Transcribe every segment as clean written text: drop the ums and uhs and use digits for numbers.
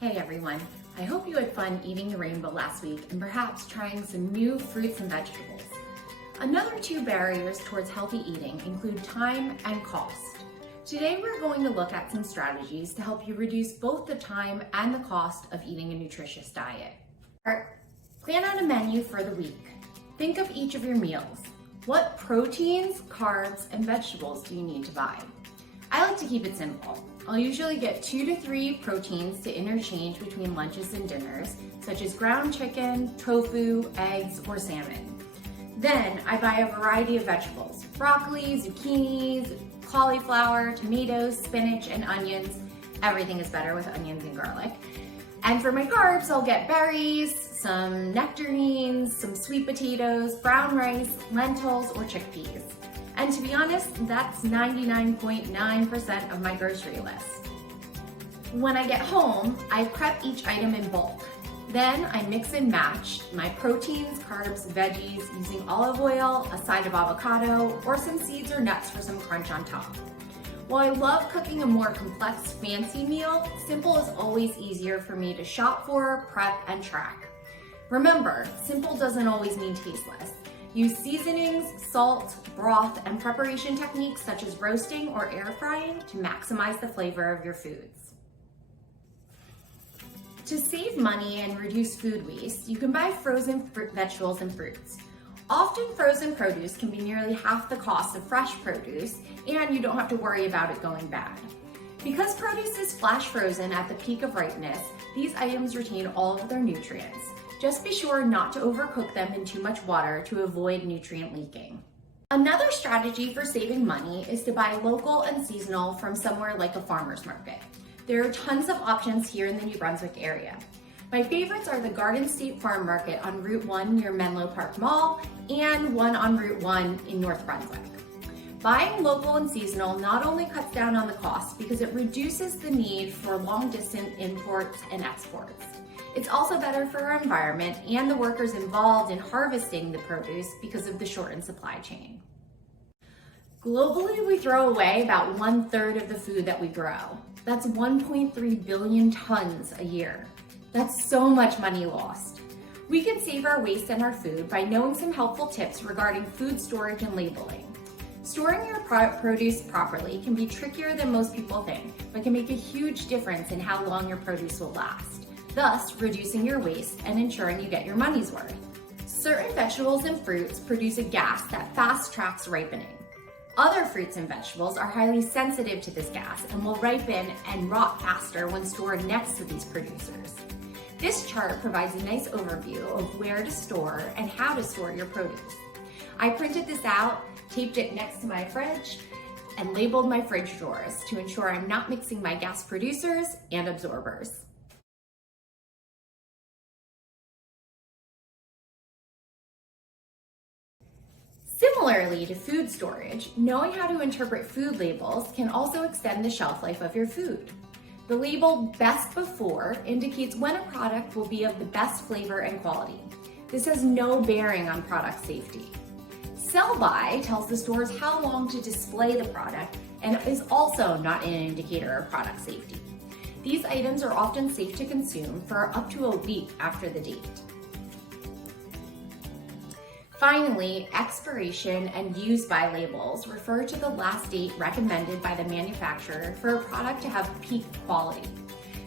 Hey everyone, I hope you had fun eating the rainbow last week and perhaps trying some new fruits and vegetables. Another two barriers towards healthy eating include time and cost. Today we're going to look at some strategies to help you reduce both the time and the cost of eating a nutritious diet. Plan out a menu for the week. Think of each of your meals. What proteins, carbs, and vegetables do you need to buy? I like to keep it simple. I'll usually get 2 to 3 proteins to interchange between lunches and dinners, such as ground chicken, tofu, eggs, or salmon. Then I buy a variety of vegetables: broccoli, zucchinis, cauliflower, tomatoes, spinach, and onions. Everything is better with onions and garlic. And for my carbs, I'll get berries, some nectarines, some sweet potatoes, brown rice, lentils, or chickpeas. And to be honest, that's 99.9% of my grocery list. When I get home, I prep each item in bulk. Then I mix and match my proteins, carbs, veggies using olive oil, a side of avocado, or some seeds or nuts for some crunch on top. While I love cooking a more complex, fancy meal, simple is always easier for me to shop for, prep, and track. Remember, simple doesn't always mean tasteless. Use seasonings, salt, broth, and preparation techniques such as roasting or air frying to maximize the flavor of your foods. To save money and reduce food waste, you can buy frozen vegetables and fruits. Often frozen produce can be nearly half the cost of fresh produce, and you don't have to worry about it going bad. Because produce is flash frozen at the peak of ripeness, these items retain all of their nutrients. Just be sure not to overcook them in too much water to avoid nutrient leaking. Another strategy for saving money is to buy local and seasonal from somewhere like a farmer's market. There are tons of options here in the New Brunswick area. My favorites are the Garden State Farm Market on Route 1 near Menlo Park Mall and one on Route 1 in North Brunswick. Buying local and seasonal not only cuts down on the cost because it reduces the need for long-distance imports and exports. It's also better for our environment and the workers involved in harvesting the produce because of the shortened supply chain. Globally, we throw away about 1/3 of the food that we grow. That's 1.3 billion tons a year. That's so much money lost. We can save our waste and our food by knowing some helpful tips regarding food storage and labeling. Storing your produce properly can be trickier than most people think, but can make a huge difference in how long your produce will last, thus reducing your waste and ensuring you get your money's worth. Certain vegetables and fruits produce a gas that fast tracks ripening. Other fruits and vegetables are highly sensitive to this gas and will ripen and rot faster when stored next to these producers. This chart provides a nice overview of where to store and how to store your produce. I printed this out, taped it next to my fridge, and labeled my fridge drawers to ensure I'm not mixing my gas producers and absorbers. Similarly to food storage, knowing how to interpret food labels can also extend the shelf life of your food. The label "Best Before" indicates when a product will be of the best flavor and quality. This has no bearing on product safety. Sell by tells the stores how long to display the product and is also not an indicator of product safety. These items are often safe to consume for up to a week after the date. Finally, expiration and use by labels refer to the last date recommended by the manufacturer for a product to have peak quality.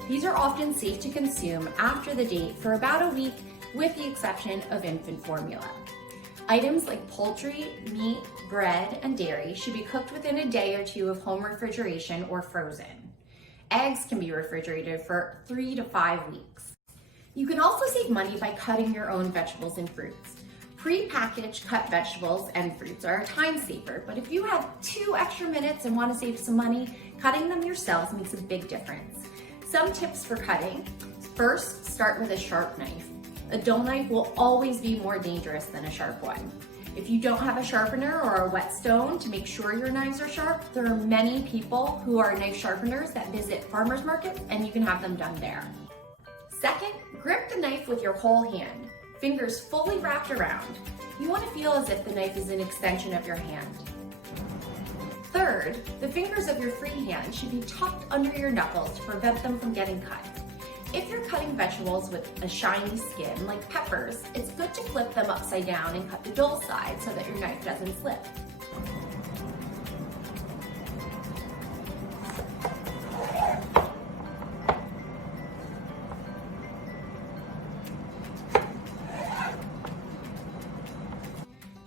These are often safe to consume after the date for about a week, with the exception of infant formula. Items like poultry, meat, bread, and dairy should be cooked within a day or two of home refrigeration or frozen. Eggs can be refrigerated for 3 to 5 weeks. You can also save money by cutting your own vegetables and fruits. Pre-packaged cut vegetables and fruits are a time saver, but if you have 2 extra minutes and want to save some money, cutting them yourselves makes a big difference. Some tips for cutting: first, start with a sharp knife. A dull knife will always be more dangerous than a sharp one. If you don't have a sharpener or a whetstone to make sure your knives are sharp, there are many people who are knife sharpeners that visit farmers markets, and you can have them done there. Second, grip the knife with your whole hand, fingers fully wrapped around. You want to feel as if the knife is an extension of your hand. Third, the fingers of your free hand should be tucked under your knuckles to prevent them from getting cut. If you're cutting vegetables with a shiny skin, like peppers, it's good to flip them upside down and cut the dull side so that your knife doesn't slip.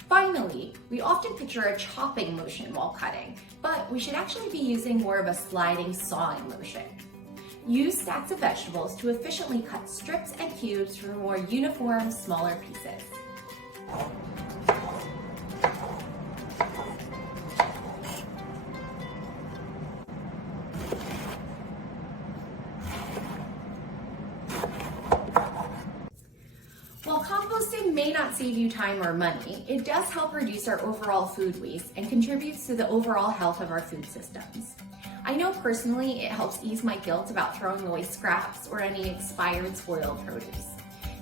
Finally, we often picture a chopping motion while cutting, but we should actually be using more of a sliding sawing motion. Use stacks of vegetables to efficiently cut strips and cubes for more uniform, smaller pieces. While composting may not save you time or money, it does help reduce our overall food waste and contributes to the overall health of our food systems. I know personally it helps ease my guilt about throwing away scraps or any expired spoiled produce.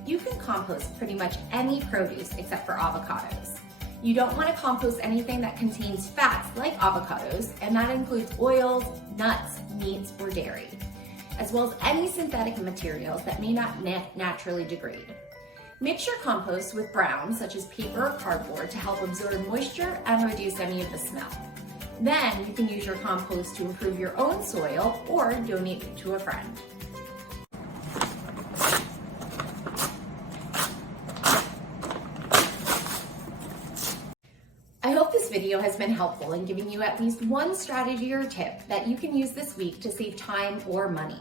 You can compost pretty much any produce except for avocados. You don't want to compost anything that contains fats like avocados, and that includes oils, nuts, meats, or dairy, as well as any synthetic materials that may not naturally degrade. Mix your compost with browns such as paper or cardboard to help absorb moisture and reduce any of the smell. Then you can use your compost to improve your own soil or donate it to a friend. I hope this video has been helpful in giving you at least one strategy or tip that you can use this week to save time or money.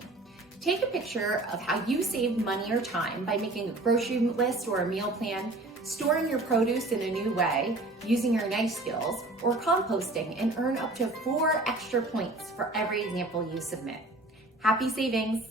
Take a picture of how you saved money or time by making a grocery list or a meal plan, storing your produce in a new way, using your knife skills, or composting, and earn up to 4 extra points for every example you submit. Happy savings!